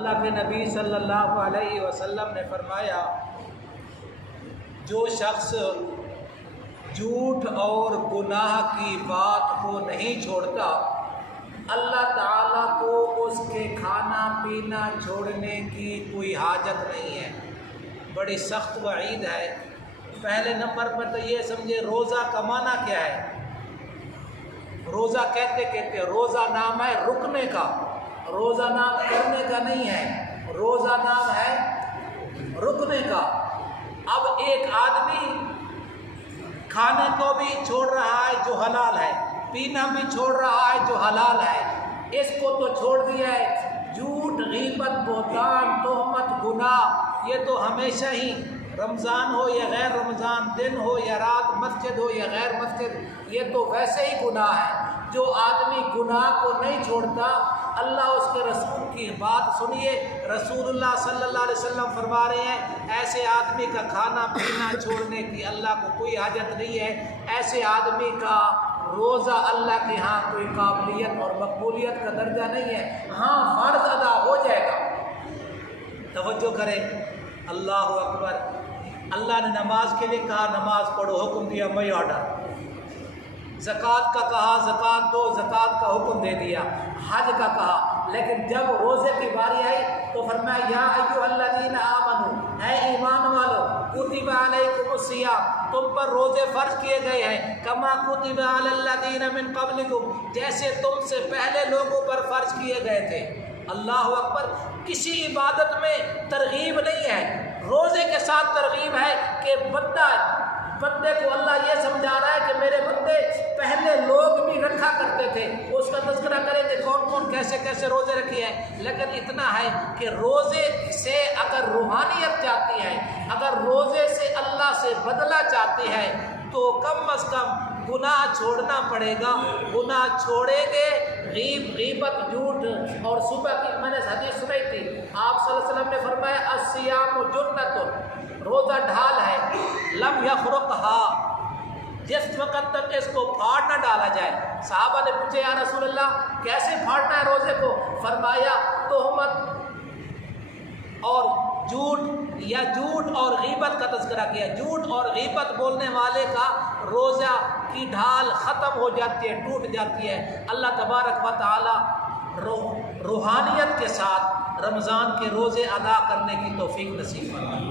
اللہ کے نبی صلی اللہ علیہ وسلم نے فرمایا، جو شخص جھوٹ اور گناہ کی بات کو نہیں چھوڑتا، اللہ تعالیٰ کو اس کے کھانا پینا چھوڑنے کی کوئی حاجت نہیں ہے۔ بڑی سخت وعید ہے۔ پہلے نمبر پر تو یہ سمجھے روزہ کا معنی کیا ہے۔ روزہ کہتے روزہ نام ہے رکنے کا، روزہ نام کرنے کا نہیں ہے، روزہ نام ہے رکنے کا۔ اب ایک آدمی کھانے کو بھی چھوڑ رہا ہے جو حلال ہے، پینا بھی چھوڑ رہا ہے جو حلال ہے، اس کو تو چھوڑ دیا ہے۔ جھوٹ، غیبت، بہتان، تہمت، گناہ، یہ تو ہمیشہ ہی، رمضان ہو یا غیر رمضان، دن ہو یا رات، مسجد ہو یا غیر مسجد، یہ تو ویسے ہی گناہ ہے۔ جو آدمی گناہ کو نہیں چھوڑتا، اللہ اس کے رسول کی بات سنیے، رسول اللہ صلی اللہ علیہ وسلم فرما رہے ہیں ایسے آدمی کا کھانا پینا چھوڑنے کی اللہ کو کوئی حاجت نہیں ہے۔ ایسے آدمی کا روزہ اللہ کے ہاں کوئی قابلیت اور مقبولیت کا درجہ نہیں ہے۔ ہاں فرض ادا ہو جائے گا۔ توجہ کرے، اللہ اکبر۔ اللہ نے نماز کے لیے کہا نماز پڑھو، حکم دیا میں آرڈر۔ زکوٰۃ کا کہا زکوٰۃ دو، زکوٰۃ کا حکم دے دیا۔ حج کا کہا، لیکن جب روزے کی باری آئی تو فرمایا یا ایھا الذین آمنوا، اے ایمان والو، کتب علیکم الصیام، تم پر روزے فرض کیے گئے ہیں، کما کتب علی الذین من قبلکم، جیسے تم سے پہلے لوگوں پر فرض کیے گئے تھے۔ اللہ اکبر۔ کسی عبادت میں ترغیب نہیں ہے، روزے کے ساتھ ترغیب ہے کہ بندے کو اللہ یہ سمجھا رہا ہے کہ میرے بندے پہلے لوگ بھی رکھا کرتے تھے، اس کا تذکرہ کریں کہ کون کون کیسے کیسے روزے رکھے ہیں، لیکن اتنا ہے کہ روزے سے اگر روحانیت چاہتی ہے، اگر روزے سے اللہ سے بدلہ چاہتی ہے تو کم از کم گناہ چھوڑنا پڑے گا۔ گناہ چھوڑیں گے، غیبت، جھوٹ، اور صبح کی میں نے حدیث سنائی تھی، آپ صلی اللہ علیہ وسلم نے فرمایا الصیام جنۃ، روزہ ڈھال ہے، لم یخرقھا، جس وقت تک اس کو پھاڑ نہ ڈالا جائے۔ صحابہ نے پوچھے یا رسول اللہ کیسے پھاڑنا ہے روزے کو؟ فرمایا تہمت اور جھوٹ اور غیبت کا تذکرہ کیا۔ جھوٹ اور غیبت بولنے والے کا روزہ کی ڈھال ختم ہو جاتی ہے، ٹوٹ جاتی ہے۔ اللہ تبارک و تعالی روحانیت کے ساتھ رمضان کے روزے ادا کرنے کی توفیق نصیب فرمائے۔